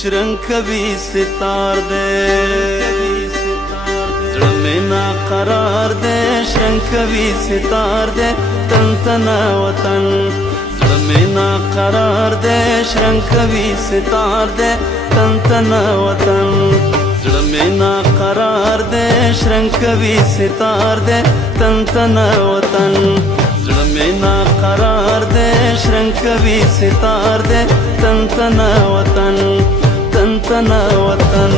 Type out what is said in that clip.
شرنګ کوي ستار دې زړه مې ناقرار دې شرنګ کوي ستار دې تن تنا وطن زړه مې ناقرار دې شرنګ کوي ستار دې تن تنا وطن زړه مې ناقرار دې شرنګ کوي ستار دې تن تنا وطن زړه مې ناقرار دې شرنګ کوي ستار دې تن تنا وطن تن تنا وطن